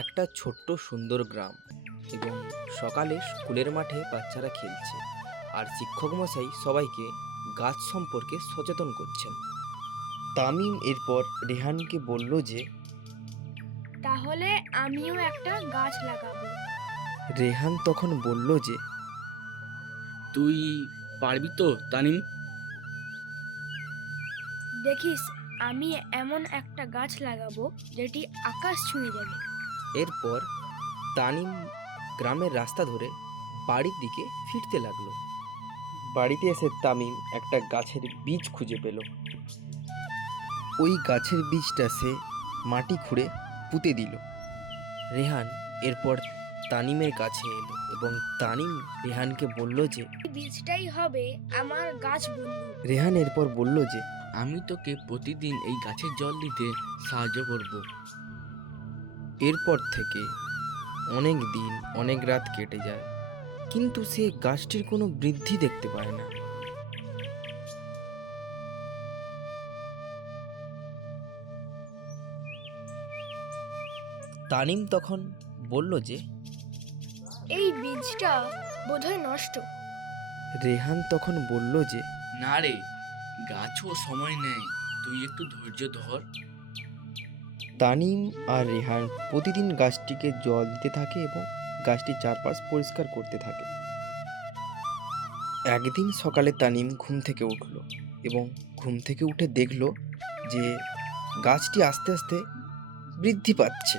একটা ছোট্ট সুন্দর গ্রাম এবং সকালে স্কুলের মাঠে বাচ্চারা খেলছে আর শিক্ষক মশাই সবাইকে গাছ সম্পর্কে সচেতন করছেন। তামিম এরপর রেহানকে বলল যে তাহলে আমিও একটা গাছ লাগাবো। রেহান তখন বলল যে তুই পারবি তো তানিম? দেখিস, আমি এমন একটা গাছ লাগাবো যেটি আকাশ ছুঁয়ে যাবে। এরপর তানিম গ্রামের রাস্তা ধরে বাড়ির দিকে ফিরতে লাগলো। বাড়িতে এসে তামিম একটা গাছের বীজ খুঁজে পেল। ওই গাছের বীজটা সে মাটি খুঁড়ে পুঁতে দিল। রেহান এরপর তানিমের কাছে এলো এবং তানিম রেহানকে বলল যে এই বীজটাই হবে আমার গাছ বন্ধু। রেহান এরপর বলল যে আমি তোকে প্রতিদিন এই গাছের জল দিতে সাহায্য করব। এরপর থেকে অনেক দিন অনেক রাত কেটে যায়, কিন্তু সে গাছটির কোনো বৃদ্ধি দেখতে পায় না। তানিম তখন বলল যে এই বীজটা বোধহয় নষ্ট। রেহান তখন বলল যে না রে, গাছও সময় নেয়, তুই একটু ধৈর্য ধর। তানিম আর রেহান প্রতিদিন গাছটিকে জল দিতে থাকে এবং গাছটির চারপাশ পরিষ্কার করতে থাকে। একদিন সকালে তানিম ঘুম থেকে উঠল এবং ঘুম থেকে উঠে দেখল যে গাছটি আস্তে আস্তে বৃদ্ধি পাচ্ছে।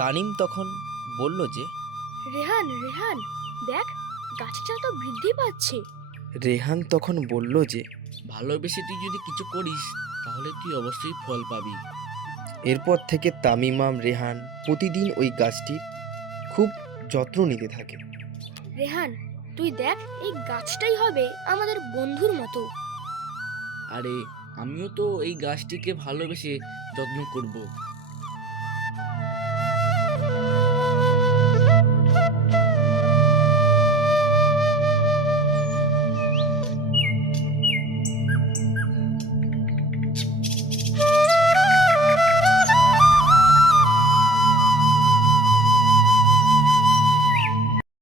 তানিম তখন বলল যে রেহান রেহান, দেখ, গাছটা তো বৃদ্ধি পাচ্ছে। রেহান তখন বলল যে ভালোবেসে তুই যদি কিছু করিস তাহলে তুই অবশ্যই ফল পাবি। এরপর থেকে তামিমাম রেহান প্রতিদিন ওই গাছটির খুব যত্ন নিতে থাকে। রেহান, তুই দেখ, এই গাছটাই হবে আমাদের বন্ধুর মতো। আরে আমিও তো এই গাছটিকে ভালোবেসে যত্ন করব।